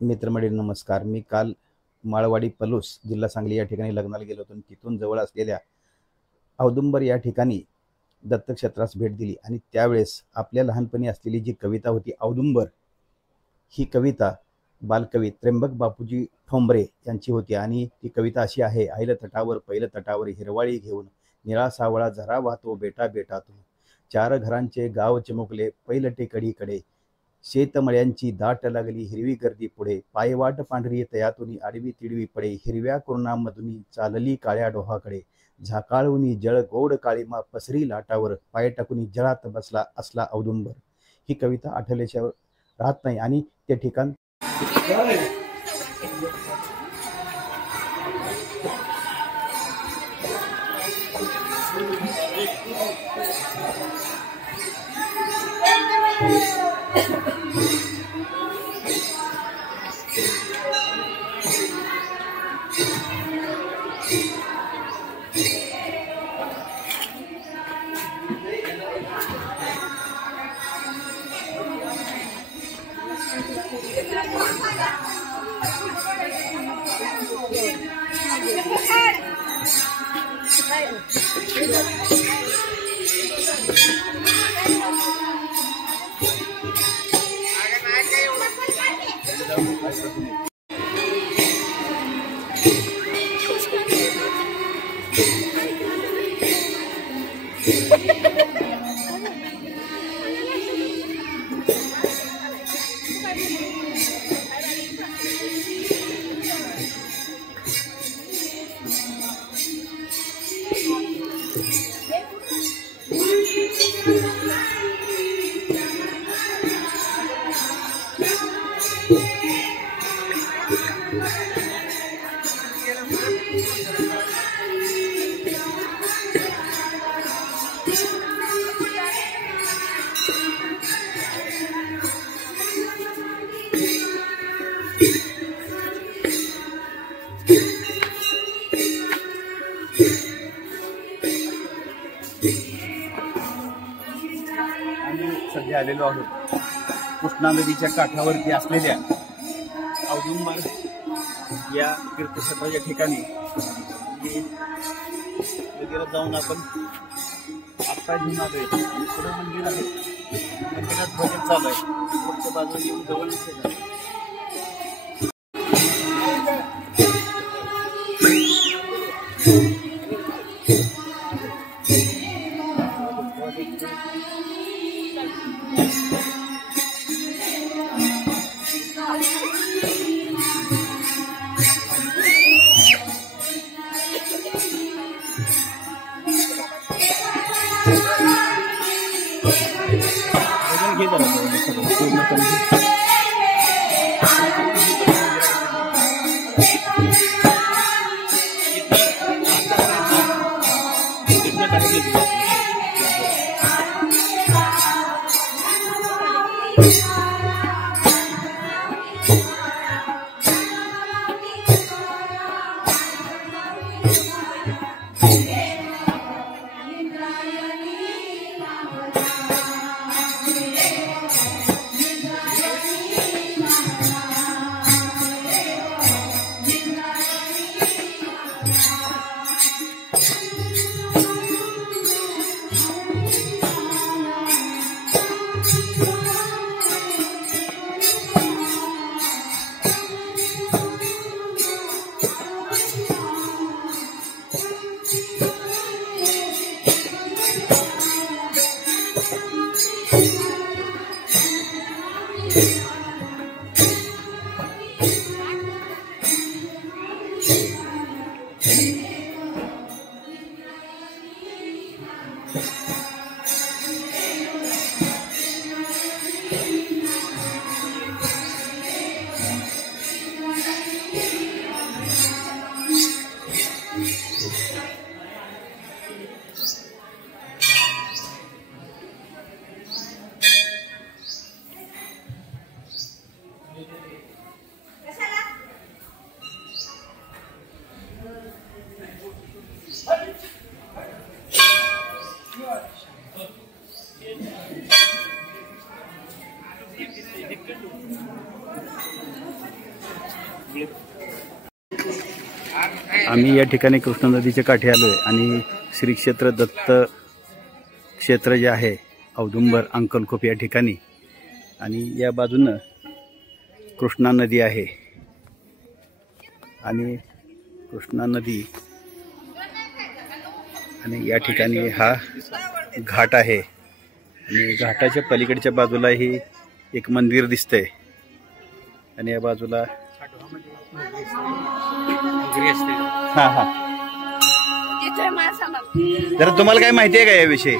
मित्रमंडळी नमस्कार. मी काल माळवाडी पलूस जिल्हा सांगली या ठिकाणी लग्नाला गेलो होतो. तिथून जवळ असलेल्या औदुंबर या ठिकाणी दत्तक्षेत्रास भेट दिली आणि त्यावेळेस आपल्या लहानपणी असलेली जी कविता होती औदुंबर, ही कविता बालकवी त्र्यंबक बापूजी ठोंबरे यांची होती आणि ती कविता अशी आहे. ऐल तटावर पैल तटावर हिरवाळी घेऊन निळा सावळा झरा वाहतो बेटा बेटातून. चार घरांचे गाव चिमुकले पैल टेकडीकडे, शेतमळ्यांची दाट लागली हिरवी गर्दी पुढे. पायवाट पांढरी तयातुनी आडवी तिडवी पडे, हिरव्या कुरणामधुनी चालली काळ्या डोहाकडे. झाकाळूनी जळ गोड काळीमा पसरी लाटावर, पाय टाकूनी जळात बसला असला औदुंबर. ही कविता आठवल्याशिवाय राहत नाही आणि ते ठिकाण सध्या आलेलो आहोत कृष्णा नदीच्या काठावरती असलेल्या औदुंबर या तीर्थक्षेत्राच्या ठिकाणी. नदीला जाऊन आपण आत्ता घेऊन आलोय. पुढे मंदिर आहे, मंदिरात भजन चालू आहे. पुढच्या बाजूला येऊन जवळ दिसत आहे. आम्ही या ठिकाणी कृष्णा नदीच्या काठी आलोय आणि श्री क्षेत्र दत्त क्षेत्र जे आहे औदुंबर अंकलखोप या ठिकाणी, आणि या बाजूनं कृष्णा नदी आहे आणि कृष्णा नदी आणि या ठिकाणी हा घाट आहे आणि घाटाच्या पलीकडच्या बाजूलाही एक मंदिर दिसतंय आणि या बाजूला हा हा. जरा तुम्हाला काय माहिती आहे का याविषयी?